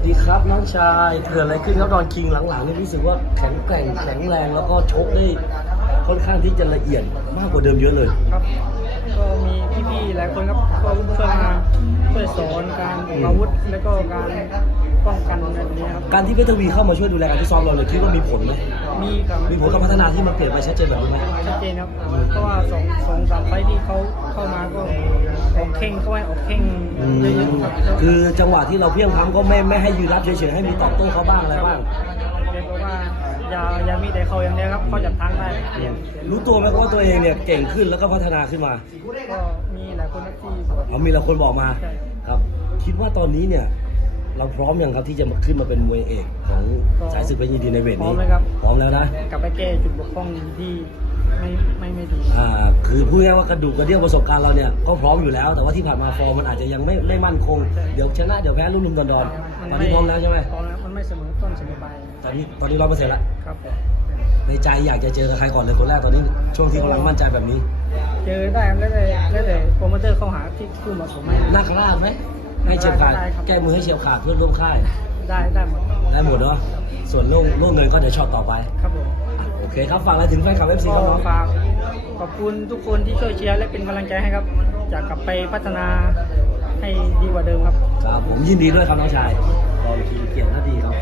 สดีครับน้องชายเกิดอะไรขึ้นครับดอนคิงหลังๆนี่รู้สึกว่าแข็งแกร่งแข็งแรงแล้วก็ชกได้ค่อนข้างที่จะละเอียดมากกว่าเดิมเยอะเลยครับก็มีพี่ๆหลายคนครับก็ช่วยมาช่วยสอนการออกอาวุธแล้วก็การป้องกันแบบนี้ครับการที่เพชรทวีเข้ามาช่วยดูแลการที่ซ้อมเราเนี่ยคิดว่ามีผลไหมมีครับมีผลกับพัฒนาที่มันเปลี่ยนไปชัดเจนแบบนี้ไหมชัดเจนครับเพราะว่าสองสองสามไฟล์ที่เขาเข้ามาก็ออกเข่งเขาให้ออกเข่งอืมเยอะๆ ครับคือจังหวะที่เราเพียงพล้ำก็ไม่ไม่ให้ยืนรับเฉยๆให้มีตอบโต้เขาบ้างอะไรบ้างเรียกว่าอย่าอย่ามีแต่เขาอย่างเดียวครับเขาจับทางได้เปลี่ยนเปลี่ยนรู้ตัวไหมว่าตัวเองเนี่ยเก่งขึ้นแล้วก็พัฒนาขึ้นมาก็มีหลายคนครับที่บอกเอามีหลายคนบอกมาใช่ครับ คิดว่าตอนนี้เนี่ย เราพร้อมยังครับที่จะมาขึ้นมาเป็นมวยเอกของสายศึกเพชรยินดีในเวทพร้อนี้มเลยครับพร้อมแล้วนะกลับไปแก้จุดบกพร่องที่ไม่ไม่ไม่ดีอ่าคือพูดง่ายๆว่ากระดูกกระเดี่ยวประสบการณ์เราเนี่ยก็พร้อมอยู่แล้ว แต่ว่าที่ผ่านมาฟอร์มมันอาจจะยังไม่ไม่มั่นคง เดี๋ยวชนะเดี๋ยวแพ้รุ่มรุ่มดอนดอนตอนนี้พร้อมแล้วใช่ไหมพร้อมแล้วมันไม่เสมอต้นเสมอปลายตอนนี้ตอนนี้ร้อยเปอร์เซ็นต์ละครับในใจอยากจะเจอกับใครก่อนเลยคนแรกตอนนี้ช่วงที่กำลังมั่นใจแบบนี้ เจอได้ครับแล้วแต่แล้วแต่โปรโมเตอร์เข้าหาที่คู่เหมาะสมให้นักล่าไหม ให้เฉียบขาดได้ครับ แก้มือให้เฉียบขาดเพื่อนร่วมค่ายได้ได้หมดได้หมดเนาะส่วนโล่งโล่งเงินก็เดี๋ยวช็อตต่อไปครับผมโอเคครับฝากอะไรถึงแฟนคลับเอฟซีคก็รับน้องฝากขอบคุณทุกคนที่ช่วยเชียร์และเป็นกำลังใจให้ครับอยากกลับไปพัฒนาให้ดีกว่าเดิมครับ ครับผมยินดีด้วยครับน้องชายตอนทีเกียรตินาดีครับ